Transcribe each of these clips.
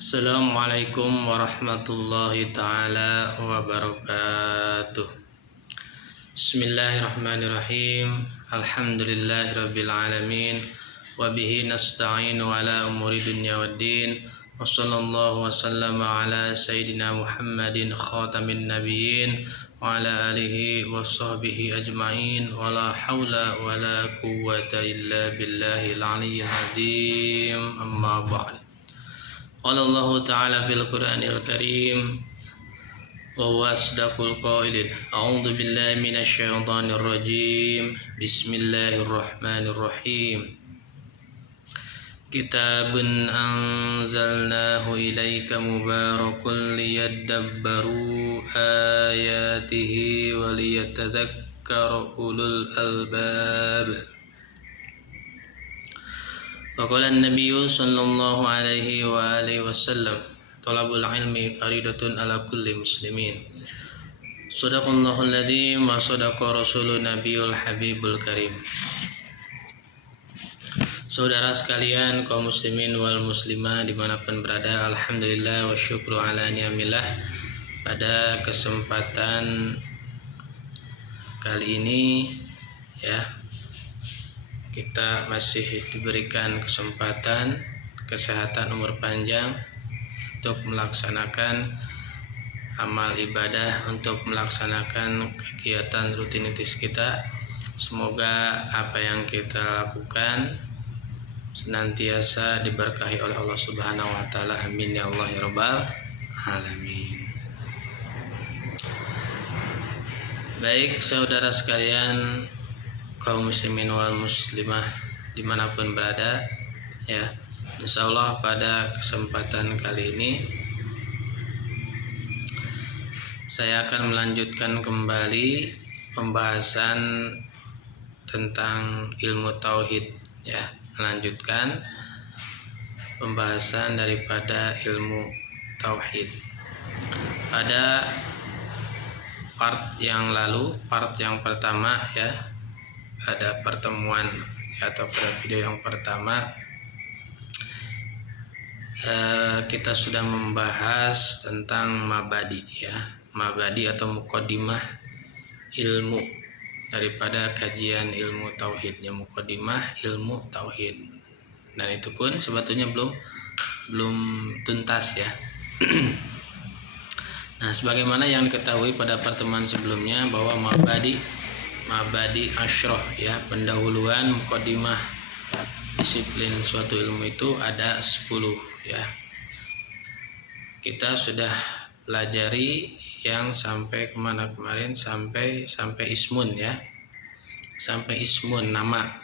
Assalamualaikum warahmatullahi taala wabarakatuh. Bismillahirrahmanirrahim. Alhamdulillahirabbil alamin wa bihi nasta'inu ala umuri dunya waddin. Wa sallallahu wa sallama ala sayyidina Muhammadin khatamin nabiyyin wa ala alihi wa sahbihi ajma'in wa la haula wa la quwwata illa billahil aliyyil azim. Amma ba'd. Qala Allah Ta'ala fil Qur'anil Karim wa huwa asdaqul qailin. A'udzu billahi minasy syaithanir rajim. Bismillahirrahmanirrahim. Kitabun anzalnahu ilaika mubarakun liyadabbaru ayatihi wa liyatadhakkara ulul albab. Waqala an-nabiyyu sallallahu alaihi wa alihi wasallam, talabul ilmi faridatun ala kulli muslimin. Shadaqallahul ladzi wa shadaqa rasulun nabiyul habibul karim. Saudara sekalian, kaum muslimin wal muslimah dimanapun berada, alhamdulillah wa syukru ala ni'amillah. Pada kesempatan kali ini kita masih diberikan kesempatan kesehatan umur panjang untuk melaksanakan amal ibadah, untuk melaksanakan kegiatan rutinitas kita. Semoga apa yang kita lakukan senantiasa diberkahi oleh Allah Subhanahu wa taala. Amin ya Allah ya rabbal alamin. Baik saudara sekalian, kaum muslimin wal muslimah dimanapun berada, insya Allah pada kesempatan kali ini saya akan melanjutkan kembali pembahasan tentang ilmu tauhid, melanjutkan pembahasan daripada ilmu tauhid. Pada part yang lalu, part yang pertama pada pertemuan atau pada video yang pertama kita sudah membahas tentang mabadi atau muqaddimah ilmu daripada kajian ilmu tauhidnya, muqaddimah ilmu tauhid, dan itu pun sebetulnya belum tuntas Nah, sebagaimana yang diketahui pada pertemuan sebelumnya bahwa mabadi asyrah, pendahuluan muqaddimah disiplin suatu ilmu itu ada 10 Kita sudah pelajari yang sampai kemana kemarin, sampai ismun sampai ismun, nama.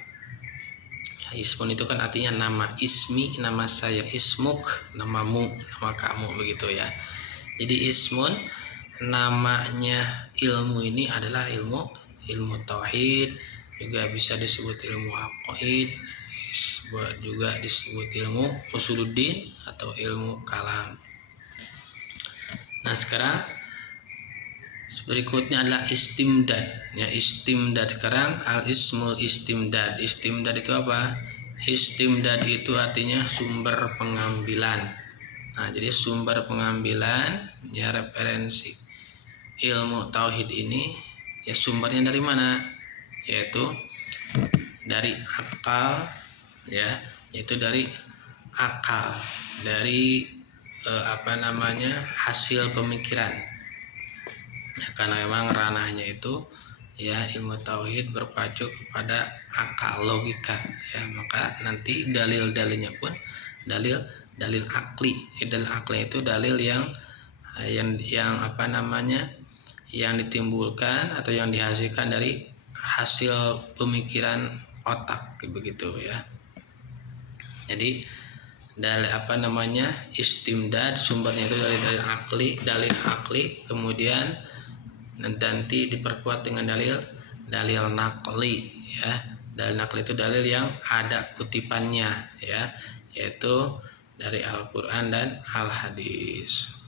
Ismun itu kan artinya nama, ismi nama saya, ismuk namamu, nama kamu, begitu Jadi ismun, namanya ilmu ini adalah ilmu tauhid, juga bisa disebut ilmu aqaid, juga disebut ilmu usuluddin atau ilmu kalam. Nah, sekarang berikutnya adalah istimdad. Istimdad sekarang al-ismul istimdad. Istimdad itu apa? Istimdad itu artinya sumber pengambilan. Nah, jadi sumber pengambilan referensi ilmu tauhid ini sumbernya dari mana? Yaitu dari akal, yaitu dari akal, dari hasil pemikiran. Karena memang ranahnya itu ilmu tauhid berpacu kepada akal, logika, maka nanti dalil-dalilnya pun dalil akli. Dalil akli itu dalil yang yang ditimbulkan atau yang dihasilkan dari hasil pemikiran otak, begitu Jadi istimdad sumbernya itu dari dalil akli, kemudian nanti diperkuat dengan dalil naqli, Dalil naqli itu dalil yang ada kutipannya, yaitu dari Al-Quran dan Al-Hadis.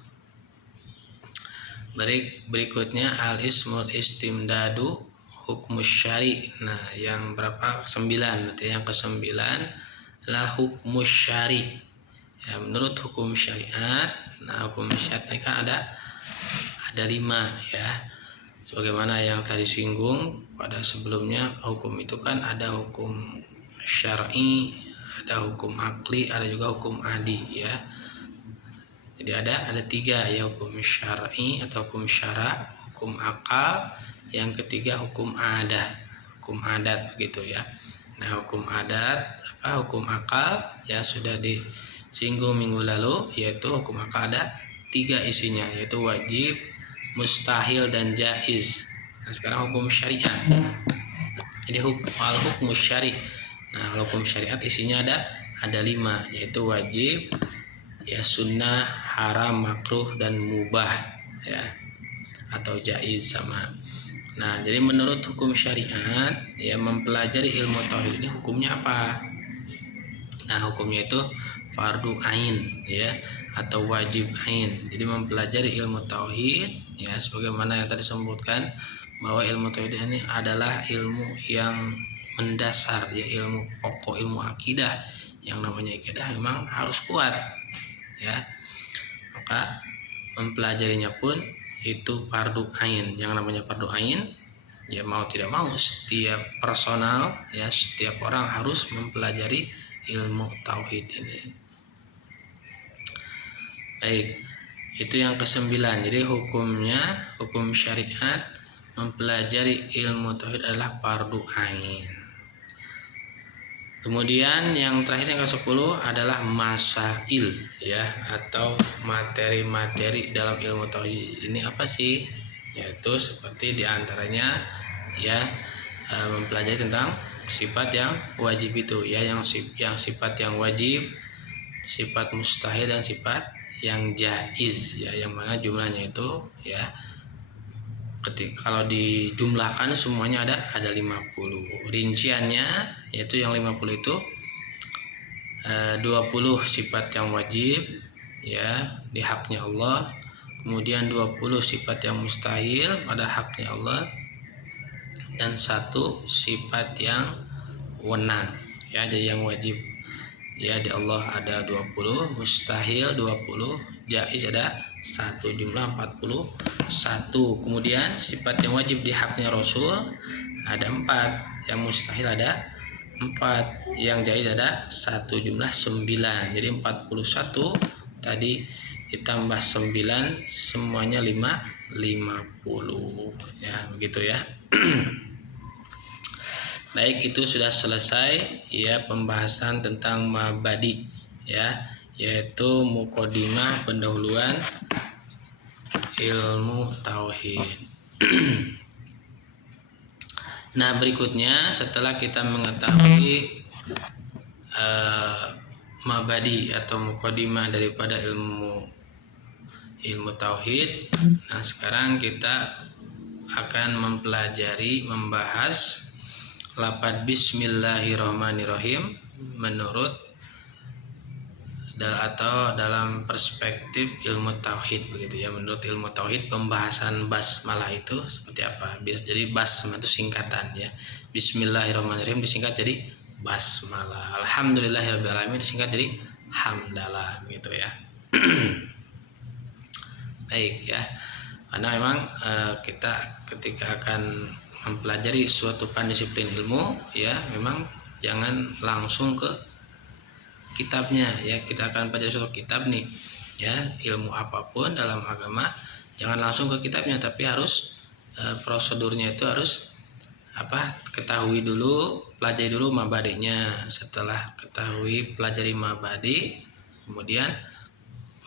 Berikutnya al-ismul istimdadu hukmus syari. Nah, yang berapa? 9. Berarti yang ke-9 la hukmus syari, Ya, menurut hukum syariat, nah hukum syariat kan ada 5 ya. Sebagaimana yang tadi singgung pada sebelumnya, hukum itu kan ada hukum syar'i, ada hukum akli, ada juga hukum adi ya. Jadi ada 3 ya, hukum syar'i atau hukum syara, hukum akal, yang ketiga hukum adat begitu ya. Nah, hukum adat hukum akal ya sudah disinggung minggu lalu, yaitu hukum akal ada 3 isinya, yaitu wajib, mustahil, dan jaiz. Nah, sekarang hukum syariat. Jadi hukum syari. Nah, hukum syariat isinya ada 5, yaitu wajib, ya sunnah, haram, makruh, dan mubah ya, atau jaiz sama. Nah, jadi menurut hukum syariat ya, mempelajari ilmu tauhid ini hukumnya apa? Nah, hukumnya itu fardu ain ya, atau wajib ain. Jadi mempelajari ilmu tauhid ya, sebagaimana yang tadi disebutkan bahwa ilmu tauhid ini adalah ilmu yang mendasar ya, ilmu pokok, ilmu akidah. Yang namanya akidah memang harus kuat ya. Maka mempelajarinya pun itu fardu ain. Yang namanya fardu ain ya, mau tidak mau setiap personal ya, setiap orang harus mempelajari ilmu tauhid ini. Baik, itu yang ke-9. Jadi hukumnya, hukum syariat mempelajari ilmu tauhid adalah fardu ain. Kemudian yang terakhir, yang ke-10 adalah masail ya, atau materi-materi dalam ilmu tauhid ini apa sih? Yaitu seperti diantaranya ya, mempelajari tentang sifat yang wajib itu ya, yang sifat yang wajib, sifat mustahil, dan sifat yang jaiz ya, yang mana jumlahnya itu ya, kalau dijumlahkan semuanya ada 50. Rinciannya yaitu yang 50 itu 20 sifat yang wajib ya di haknya Allah, kemudian 20 sifat yang mustahil pada haknya Allah, dan 1 sifat yang wenang ya. Jadi yang wajib ya di Allah ada 20, mustahil 20, jaiz ada 1, jumlah 41. Kemudian sifat yang wajib di haknya Rasul ada 4, yang mustahil ada 4, yang jaiz ada 1, jumlah 9. Jadi 41 tadi ditambah 9 semuanya 50 ya, begitu ya. Baik, itu sudah selesai ya pembahasan tentang mabadi ya, yaitu muqaddimah, pendahuluan ilmu tauhid. Nah, berikutnya setelah kita mengetahui mabadi atau muqaddimah daripada ilmu tauhid, nah sekarang kita akan membahas lafaz bismillahirrahmanirrahim menurut atau dalam perspektif ilmu tauhid begitu ya. Menurut ilmu tauhid, pembahasan basmalah itu seperti apa? Jadi basmalah itu singkatan ya. Bismillahirrahmanirrahim disingkat jadi basmalah. Alhamdulillahirabbil alamin disingkat jadi hamdalah gitu ya. Baik ya. Karena memang kita ketika akan mempelajari suatu pandisiplin ilmu ya, memang jangan langsung ke kitabnya ya. Kita akan pelajari suatu kitab nih ya, ilmu apapun dalam agama jangan langsung ke kitabnya, tapi harus prosedurnya itu harus ketahui dulu, pelajari dulu mabadinya. Setelah ketahui, pelajari mabadi, kemudian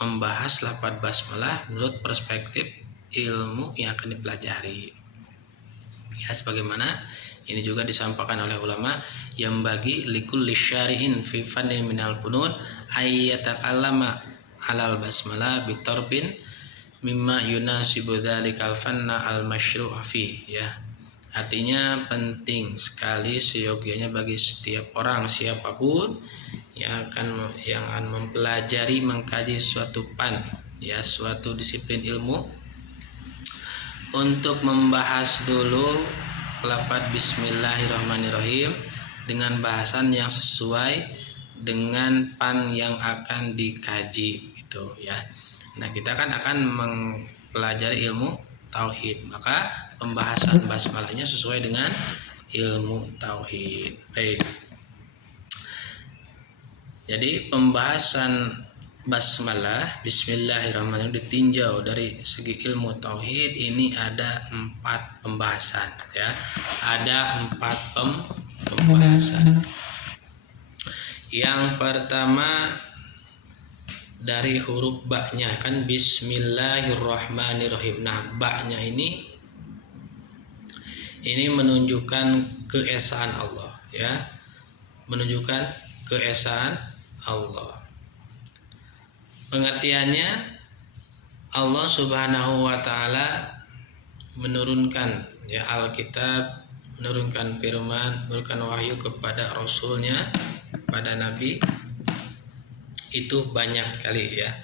membahas lafaz basmalah menurut perspektif ilmu yang akan dipelajari ya. Sebagaimana ini juga disampaikan oleh ulama, yang bagi likulli syari'in fi fannin minal funun ayyatakallama alal basmalah bitarfin mimma yunasibu dzalikal fanna al masyru' fi ya. Artinya penting sekali seyogianya bagi setiap orang siapapun yang akan mempelajari, mengkaji suatu ya, suatu disiplin ilmu, untuk membahas dulu lafaz bismillahirrahmanirrahim dengan bahasan yang sesuai dengan pan yang akan dikaji gitu ya. Nah, kita kan akan mempelajari ilmu tauhid, maka pembahasan basmalahnya sesuai dengan ilmu tauhid. Baik. Jadi pembahasan basmalah bismillahirrahmanirrahim ditinjau dari segi ilmu tauhid ini ada 4 pembahasan ya. Ada 4 pembahasan. Yang pertama dari huruf ba-nya kan bismillahirrahmanirrahim. Nah, ba-nya ini menunjukkan keesaan Allah ya. Menunjukkan keesaan Allah. Pengertiannya, Allah Subhanahu wa taala menurunkan ya Alkitab, menurunkan firman, menurunkan wahyu kepada rasulnya, kepada nabi itu banyak sekali ya.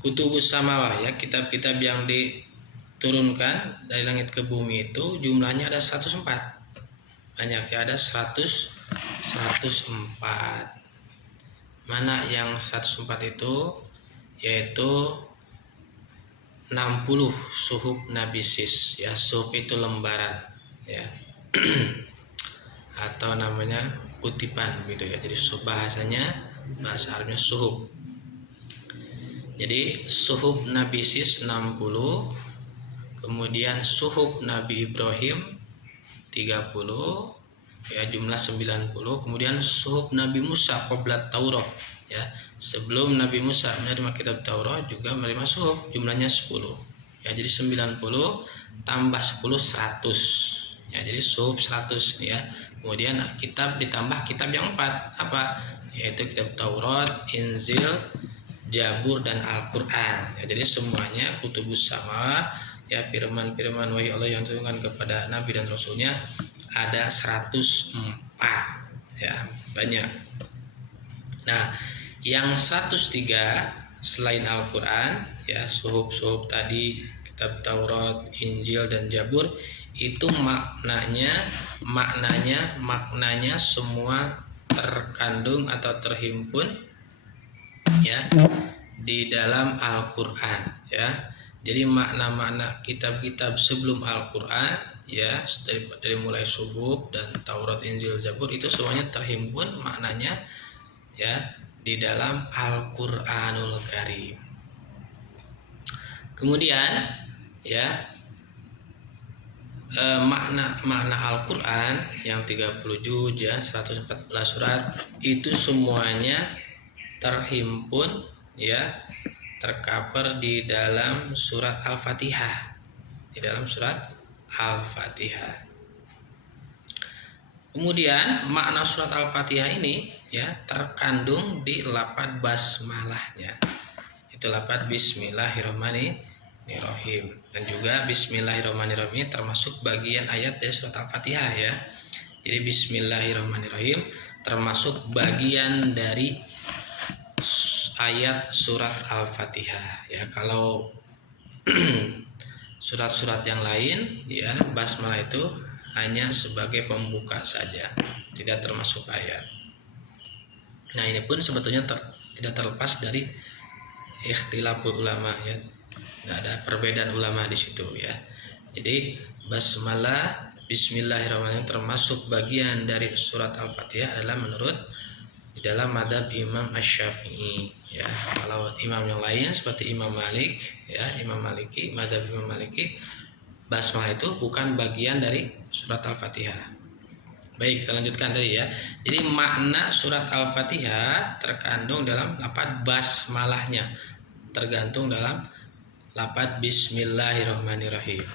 Kutubus samawah ya, kitab-kitab yang diturunkan dari langit ke bumi itu jumlahnya ada 104. Banyak ya, ada 104. Mana yang 104 itu? Yaitu 60 suhuf nabisis ya. Suhuf itu lembaran ya. Atau namanya kutipan gitu ya. Jadi bahasanya, bahasa Arabnya suhuf. Jadi suhuf nabisis 60, kemudian suhuf Nabi Ibrahim 30 ya, jumlah 90. Kemudian suhuf Nabi Musa qabla Taurat ya, sebelum Nabi Musa menerima kitab Taurat juga menerima suhuf, jumlahnya 10 ya. Jadi 90 tambah 10 100 ya, jadi suhuf 100 ya. Kemudian kitab ditambah kitab yang 4 apa? Yaitu kitab Taurat, Injil, Jabur dan Al-Qur'an ya. Jadi semuanya kutubus sama ya, firman-firman wahyu Allah yang diturunkan kepada nabi dan rasulnya ada 104 ya, banyak. Nah, yang 103 selain Al-Qur'an ya, suhuf-suhuf tadi, kitab Taurat, Injil dan Jabur, itu maknanya semua terkandung atau terhimpun ya di dalam Al-Qur'an ya. Jadi makna-makna kitab-kitab sebelum Al-Qur'an ya, dari mulai suhuf dan Taurat, Injil, Jabur itu semuanya terhimpun maknanya ya di dalam Al-Qur'anul Karim. Kemudian ya, makna Al-Qur'an yang 30 juz ya, 114 surat itu semuanya terhimpun ya, tercover di dalam surat Al-Fatihah. Di dalam surat Al-Fatihah. Kemudian makna surat Al-Fatihah ini ya terkandung di lafaz basmalahnya. Itu lafaz bismillahirrahmanirrahim. Dan juga bismillahirrahmanirrahim termasuk bagian ayat dari surat Al-Fatihah ya. Jadi bismillahirrahmanirrahim termasuk bagian dari ayat surat Al-Fatihah ya. Kalau surat-surat yang lain ya, basmalah itu hanya sebagai pembuka saja, tidak termasuk ayat. Nah, ini pun sebetulnya tidak terlepas dari ikhtilaful ulama ya. Nggak ada perbedaan ulama di situ ya. Jadi basmalah bismillahirrahmanirrahim termasuk bagian dari surat Al-Fatihah adalah menurut di dalam madhab Imam Asy-Syafi'i ya. Kalau imam yang lain seperti Imam Malik ya, Imam Maliki, madhab Imam Maliki, basmalah itu bukan bagian dari surat Al-Fatihah. Baik, kita lanjutkan tadi ya. Jadi makna surat Al-Fatihah terkandung dalam lafaz basmalahnya, tergantung dalam lafaz bismillahirrahmanirrahim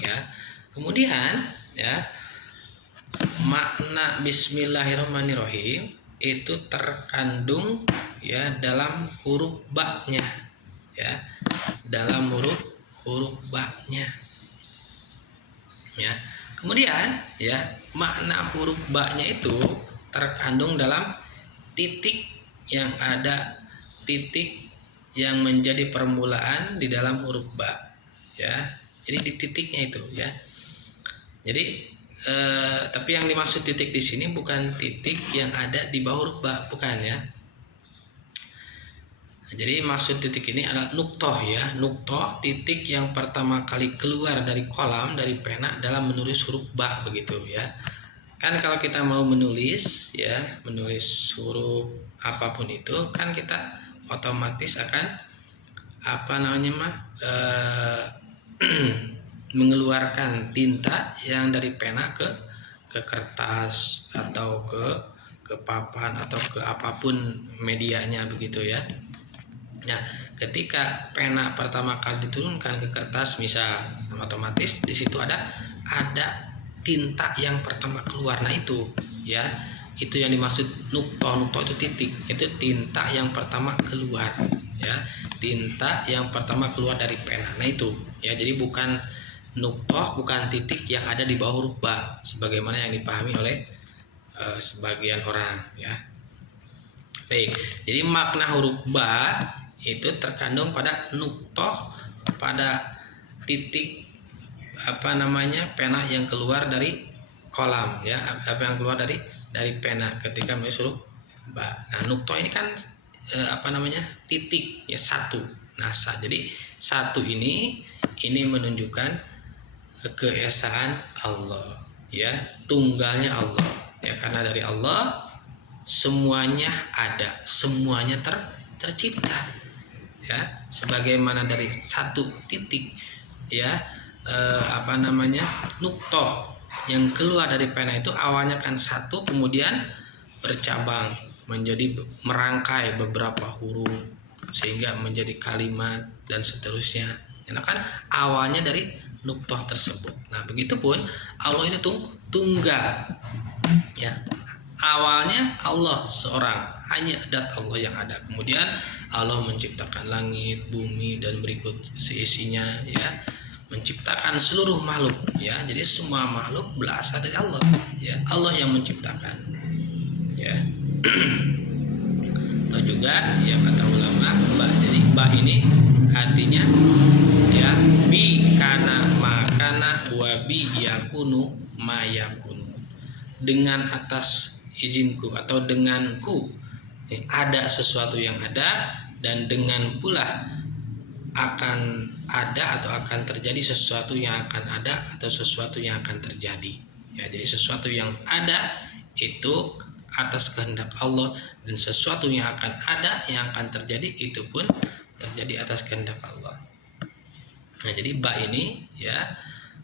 ya. Kemudian ya, makna bismillahirrahmanirrahim itu terkandung ya dalam huruf ba-nya ya, dalam huruf ba-nya ya. Kemudian ya, makna huruf ba-nya itu terkandung dalam titik yang ada, titik yang menjadi permulaan di dalam huruf ba ya. Jadi di titiknya itu ya. Jadi Tapi yang dimaksud titik di sini bukan titik yang ada di bawah huruf ba, bukan ya. Jadi maksud titik ini adalah nuktoh ya, nuktoh titik yang pertama kali keluar dari kolam, dari pena dalam menulis huruf ba begitu ya. Kan kalau kita mau menulis ya, menulis huruf apapun itu kan kita otomatis akan mengeluarkan tinta yang dari pena ke kertas atau ke papan atau ke apapun medianya begitu ya. Nah, ketika pena pertama kali diturunkan ke kertas, misal otomatis di situ ada tinta yang pertama keluar. Nah itu ya, itu yang dimaksud nuktoh. Nuktoh itu titik, itu tinta yang pertama keluar ya, tinta yang pertama keluar dari pena. Nah itu ya, jadi bukan nuktoh, bukan titik yang ada di bawah huruf ba sebagaimana yang dipahami oleh sebagian orang ya. Baik, jadi makna huruf ba itu terkandung pada nuktoh, pada titik pena yang keluar dari kolam ya, yang keluar dari pena ketika menulis huruf ba. Nah nuktoh ini kan titik ya, satu. Nah jadi satu ini menunjukkan keesaan Allah ya, tunggalnya Allah ya, karena dari Allah semuanya ada, semuanya tercipta ya, sebagaimana dari satu titik ya, nuktoh yang keluar dari pena itu awalnya kan satu, kemudian bercabang menjadi merangkai beberapa huruf sehingga menjadi kalimat dan seterusnya. Nah kan awalnya dari nuktoh tersebut. Nah begitupun Allah itu tunggal ya, awalnya Allah seorang, hanya zat Allah yang ada. Kemudian Allah menciptakan langit, bumi dan berikut seisinya ya, menciptakan seluruh makhluk ya. Jadi semua makhluk berasal dari Allah ya, Allah yang menciptakan ya. Atau juga ya kata ulama ba, jadi ba ini artinya ya bi kana makana wa bi yakunu ma yakunu, dengan atas izinku atau denganku ada sesuatu yang ada, dan dengan pula akan ada atau akan terjadi sesuatu yang akan ada atau sesuatu yang akan terjadi ya. Jadi sesuatu yang ada itu atas kehendak Allah, dan sesuatu yang akan ada yang akan terjadi itu pun terjadi atas kehendak Allah. Nah jadi ba ini ya,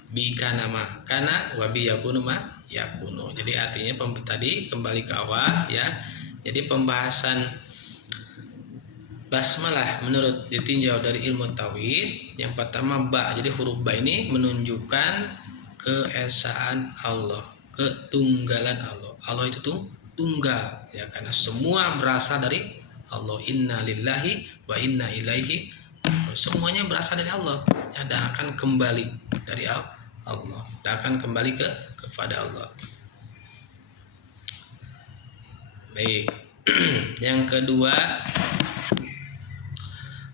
bi kana ma kana wa bi yakunu ma yakunu. Jadi artinya tadi kembali ke awal ya. Jadi pembahasan basmalah menurut ditinjau dari ilmu tauhid, yang pertama ba. Jadi huruf ba ini menunjukkan keesaan Allah, ketunggalan Allah. Allah itu tunggal ya, karena semua berasal dari Allah. Inna lillahi wa inna ilaihi, semuanya berasal dari Allah ya, dan akan kembali dari Allah, dan akan kembali kepada Allah. Baik. Yang kedua,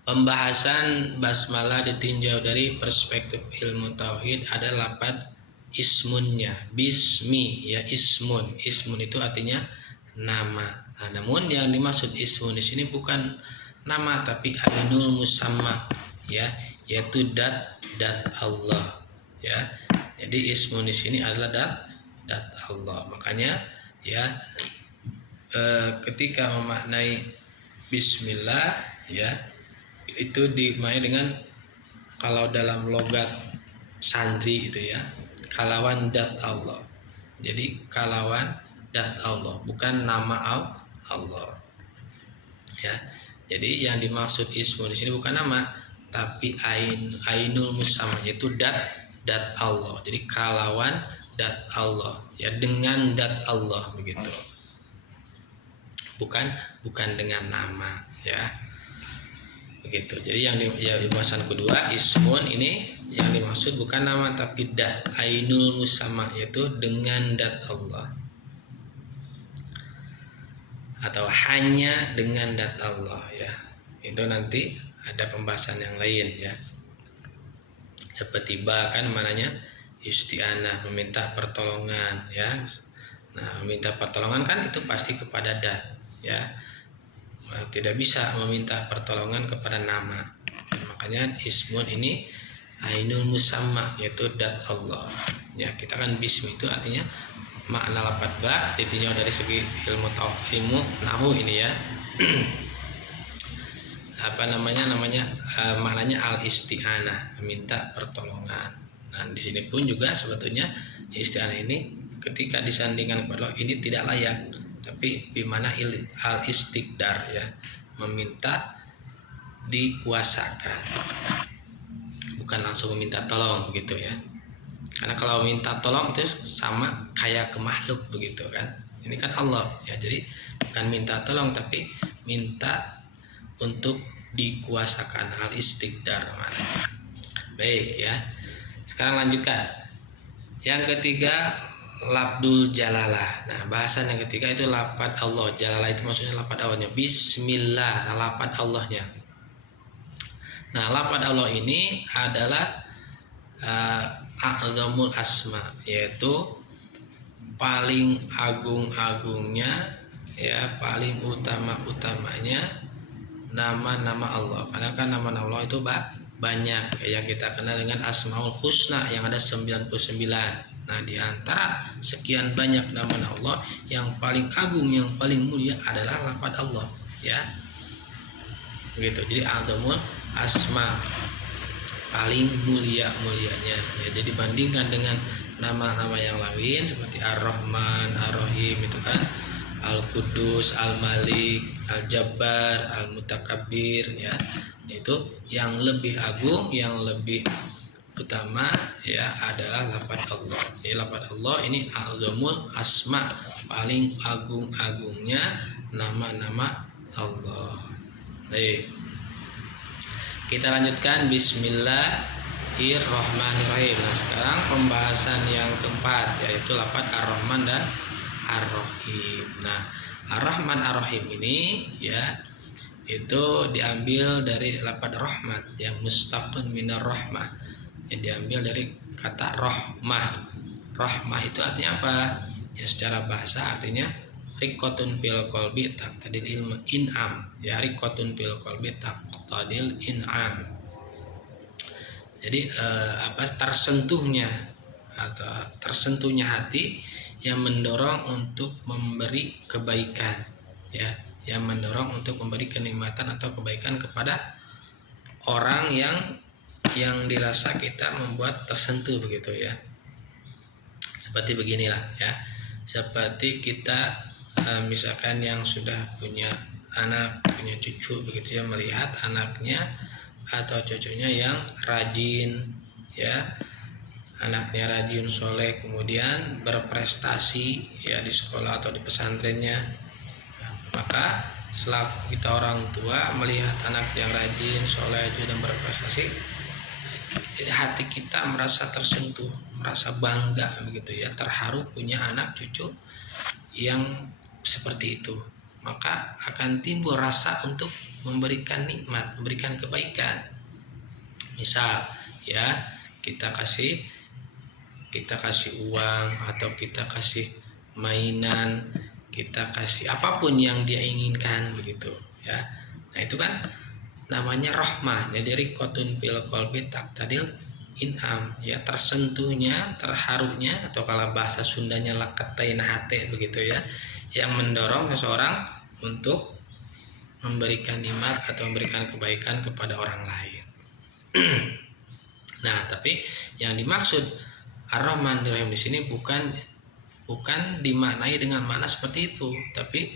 pembahasan basmalah ditinjau dari perspektif ilmu tauhid ada lafaz ismunnya, bismi ya, ismun. Ismun itu artinya nama. Nah, namun yang dimaksud ismun di sini bukan nama tapi ainul musamma ya, yaitu dat Allah ya. Jadi ismun di sini adalah dat Allah. Makanya ya ketika memaknai bismillah ya, itu dimaknai dengan, kalau dalam logat santri itu ya, kalawan dat Allah. Jadi kalawan dat Allah, bukan nama Allah ya. Jadi yang dimaksud ismu di sini bukan nama tapi ainul musamma, yaitu dat Allah. Jadi kalawan dat Allah ya, dengan dat Allah begitu, bukan dengan nama ya begitu. Jadi yang pembahasan kedua, ismun ini yang dimaksud bukan nama tapi dat, ainul musamma, yaitu dengan dat Allah atau hanya dengan dat Allah ya. Itu nanti ada pembahasan yang lain ya. Seperti ba kan mananya isti'anah, meminta pertolongan ya. Nah, meminta pertolongan kan itu pasti kepada dat ya. Tidak bisa meminta pertolongan kepada nama. Makanya ismun ini ainul musamma, yaitu dat Allah. Ya, kita kan bismi itu artinya makna lafaz ba ditinjau dari segi ilmu nahu ini ya. Maknanya al isti'anah, meminta pertolongan. Nah, di sini pun juga sebetulnya isti'anah ini ketika disandingkan kepada Allah ini tidak layak, tapi bimana al istiqdar ya, meminta dikuasakan, bukan langsung meminta tolong begitu ya. Karena kalau minta tolong itu sama kayak ke makhluk begitu kan. Ini kan Allah ya, jadi bukan minta tolong tapi minta untuk dikuasakan, al istiqdar maknanya. Baik ya. Sekarang lanjutkan. Yang ketiga lafdul jalalah. Nah, bahasan yang ketiga itu lafaz Allah. Jalalah itu maksudnya lafaz Allahnya. Bismillah, lafaz Allahnya. Nah, lafaz Allah ini adalah a'zamul asma, yaitu paling agung-agungnya ya, paling utama-utamanya nama-nama Allah. Karena kan nama-nama Allah itu banyak yang kita kenal dengan Asmaul Husna yang ada 99. Nah, di antara sekian banyak nama Allah yang paling agung, yang paling mulia adalah lafaz Allah ya. Begitu. Jadi a'zamul asma, paling mulianya ya. Jadi bandingkan dengan nama-nama yang lain seperti Ar-Rahman, Ar-Rahim itu kan, Al-Qudus, Al-Malik, Al-Jabbar, Al-Mutakabbir ya. Itu yang lebih agung, yang lebih utama ya adalah lafaz Allah. Jadi lafaz Allah ini a'zamul asma, paling agung-agungnya nama-nama Allah. Baik. Kita lanjutkan. Bismillahirrahmanirrahim. Nah, sekarang pembahasan yang keempat yaitu lafaz Ar-Rahman dan Ar-Rahim. Nah, Ar-Rahman Ar-Rahim ini ya itu diambil dari lafaz rahmat yang mustaqun minar rahmah. Yang diambil dari kata rahmah. Rahmah itu artinya apa? Ya, secara bahasa artinya riqatun fil qalbi taqtadil in'am. Ya, riqatun fil qalbi taqtadil in'am. Jadi tersentuhnya atau tersentuhnya hati yang mendorong untuk memberi kebaikan ya, yang mendorong untuk memberi kenikmatan atau kebaikan kepada orang yang dirasa kita membuat tersentuh begitu ya. Seperti beginilah ya. Seperti kita misalkan yang sudah punya anak, punya cucu begitu ya, melihat anaknya atau cucunya yang rajin ya, anaknya rajin, soleh, kemudian berprestasi ya di sekolah atau di pesantrennya, maka selaku kita orang tua melihat anak yang rajin, soleh, dan berprestasi, hati kita merasa tersentuh, merasa bangga begitu ya, terharu punya anak cucu yang seperti itu. Maka akan timbul rasa untuk memberikan nikmat, memberikan kebaikan. Misal ya, kita kasih uang atau kita kasih mainan, kita kasih apapun yang dia inginkan begitu ya. Nah, itu kan namanya rahmah. Jadi riqatun fil qalbi taqtadil in'am ya, tersentuhnya, terharunya, atau kalau bahasa Sundanya lakataina hate begitu ya, yang mendorong seseorang untuk memberikan nikmat atau memberikan kebaikan kepada orang lain. Nah, tapi yang dimaksud Ar-Rahman Ar-Rahim di sini bukan dimaknai dengan makna seperti itu, tapi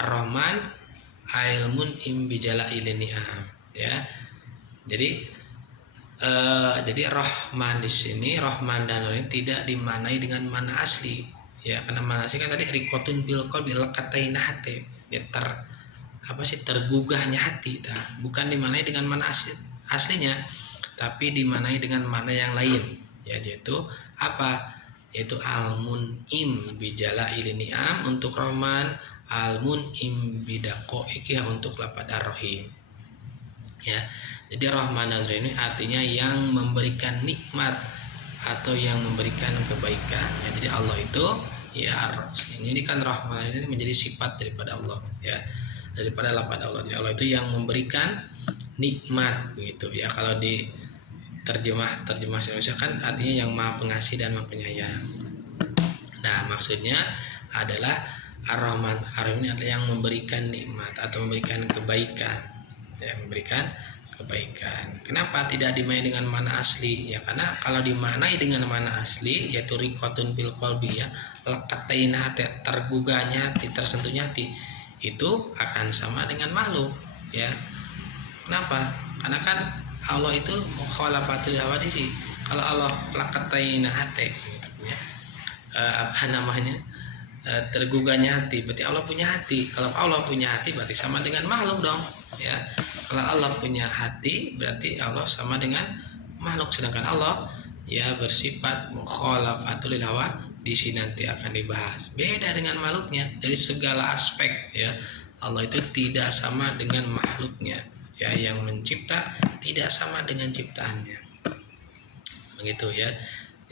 Ar-Rahman ilmun imbijala ilini'am ya. Jadi Rahman di sini, Rahman dan Rahim tidak dimaknai dengan makna asli ya, karena makna asli kan tadi riqatun bil qalbi lakataina hati ya, tergugahnya hati, bukan dimaknai dengan makna aslinya, tapi dimaknai dengan makna yang lain ya, yaitu apa? Yaitu al-mun'im bijala ilini'am untuk Rahman, al-mun'im bidaqaiqi untuk lafaz Ar-Rahim ya. Jadi Rahman dan Rahim ini artinya yang memberikan nikmat atau yang memberikan kebaikan. Ya, jadi Allah itu ya ini kan Rahman, ini menjadi sifat daripada Allah ya, daripada lafaz Allah. Jadi Allah itu yang memberikan nikmat begitu ya. Kalau di terjemah Indonesia kan artinya yang Maha Pengasih dan Maha Penyayang. Nah, maksudnya adalah Ar-Rahman Ar-Rahim ini adalah yang memberikan nikmat atau memberikan kebaikan. Ya, memberikan kebaikan. Kenapa tidak dimaknai dengan mana asli? Ya karena kalau dimaknai dengan mana asli yaitu riqatun bil qalbi ya, lekataina hati, tergugahnya hati, tersentuhnya hati, itu akan sama dengan makhluk ya. Kenapa? Karena kan Allah itu mukhalafatul hawadisi. Kalau Allah lekataina hati gitu ya. Tergugahnya hati, berarti Allah punya hati. Kalau Allah punya hati berarti sama dengan makhluk dong ya. Kalau Allah punya hati berarti Allah sama dengan makhluk, sedangkan Allah ya bersifat mukhalafatul hawa. Di sini nanti akan dibahas beda dengan makhluknya dari segala aspek ya. Allah itu tidak sama dengan makhluknya ya, yang mencipta tidak sama dengan ciptaannya begitu ya.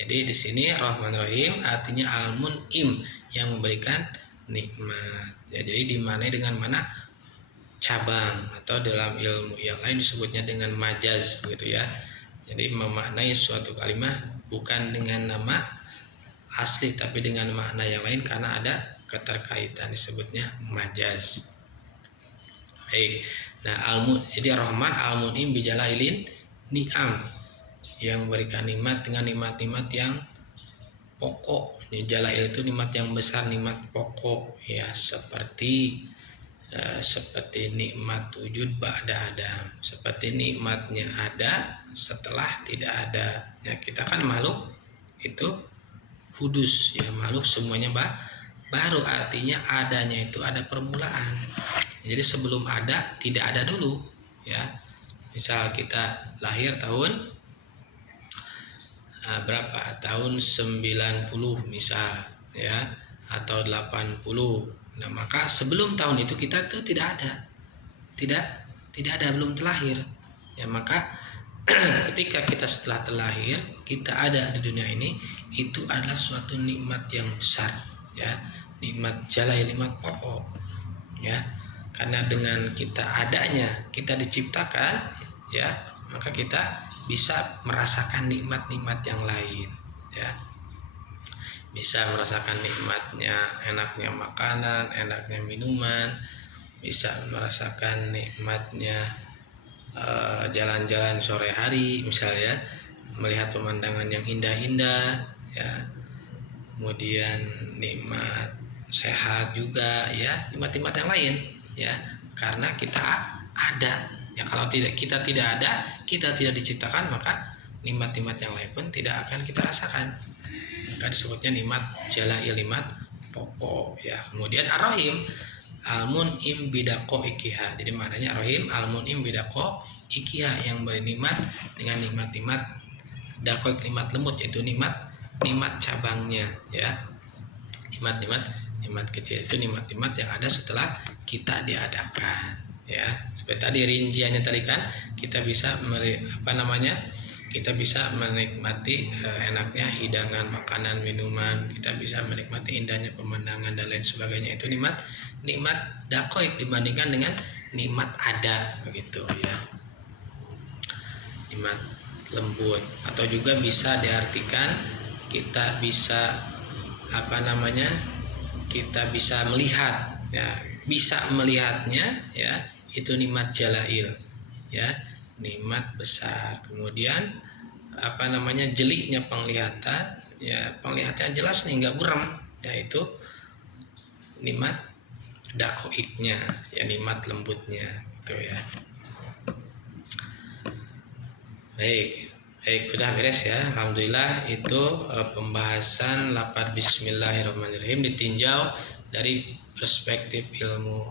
Jadi di sini Rahman Rahim artinya Al-Mun'im, yang memberikan nikmat. Ya, jadi dimaknai dengan mana cabang, atau dalam ilmu yang lain disebutnya dengan majaz begitu ya. Jadi memaknai suatu kalimat bukan dengan nama asli tapi dengan makna yang lain karena ada keterkaitan, disebutnya majaz. Baik. Nah, jadi Rahman Al-Mun'im bijalailin ni'am, yang memberikan nikmat dengan nikmat-nikmat yang pokok. Jalail itu nikmat yang besar, nikmat pokok ya, seperti nikmat wujud ba'da Adam, seperti nikmatnya ada setelah tidak ada ya. Kita kan makhluk itu hudus ya, makhluk semuanya baru, artinya adanya itu ada permulaan. Jadi sebelum ada tidak ada dulu ya. Misal kita lahir tahun berapa, tahun 90 misal ya, atau 80. Nah, maka sebelum tahun itu kita tuh tidak ada, belum terlahir ya. Maka ketika kita setelah terlahir kita ada di dunia ini, itu adalah suatu nikmat yang besar ya, nikmat jalai, nikmat pokok ya. Karena dengan kita adanya kita diciptakan ya, maka kita bisa merasakan nikmat-nikmat yang lain ya, bisa merasakan nikmatnya, enaknya makanan, enaknya minuman, bisa merasakan nikmatnya jalan-jalan sore hari misalnya, melihat pemandangan yang indah-indah ya, kemudian nikmat sehat juga ya, nikmat-nikmat yang lain ya, karena kita ada ya. Kalau kita tidak ada, kita tidak diciptakan, maka nikmat-nikmat yang lain pun tidak akan kita rasakan. Maka disebutnya nikmat jalail, nikmat pokok ya. Kemudian Ar-Rahim Al-Mun'im bidaqo ikiha. Jadi maknanya Ar-Rahim Al-Mun'im bidaqo ikiha, yang beri nikmat dengan nikmat-nikmat daqo, nikmat lembut, yaitu nikmat cabangnya ya. Nikmat kecil itu nikmat-nikmat yang ada setelah kita diadakan ya. Seperti tadi rinciannya tadi kan, kita bisa kita bisa menikmati enaknya hidangan makanan minuman, kita bisa menikmati indahnya pemandangan dan lain sebagainya. Itu nikmat dakoik dibandingkan dengan nikmat ada begitu ya, nikmat lembut. Atau juga bisa diartikan kita bisa kita bisa melihat ya, bisa melihatnya ya, itu nikmat jalail ya, nikmat besar. Kemudian jeliknya penglihatan ya, penglihatannya jelas nih, nggak buram ya, itu nikmat dakoiknya ya, nikmat lembutnya gitu ya. Baik, sudah beres ya, alhamdulillah. Itu pembahasan lafaz Bismillahirrahmanirrahim ditinjau dari perspektif ilmu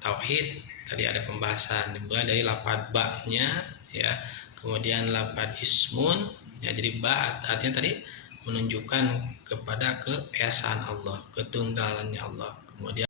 tauhid. Tadi ada pembahasan dimulai dari lafaz ba-nya ya, kemudian lafaz ismun ya, jadi ba artinya tadi menunjukkan kepada keesaan Allah, ketunggalannya Allah. Kemudian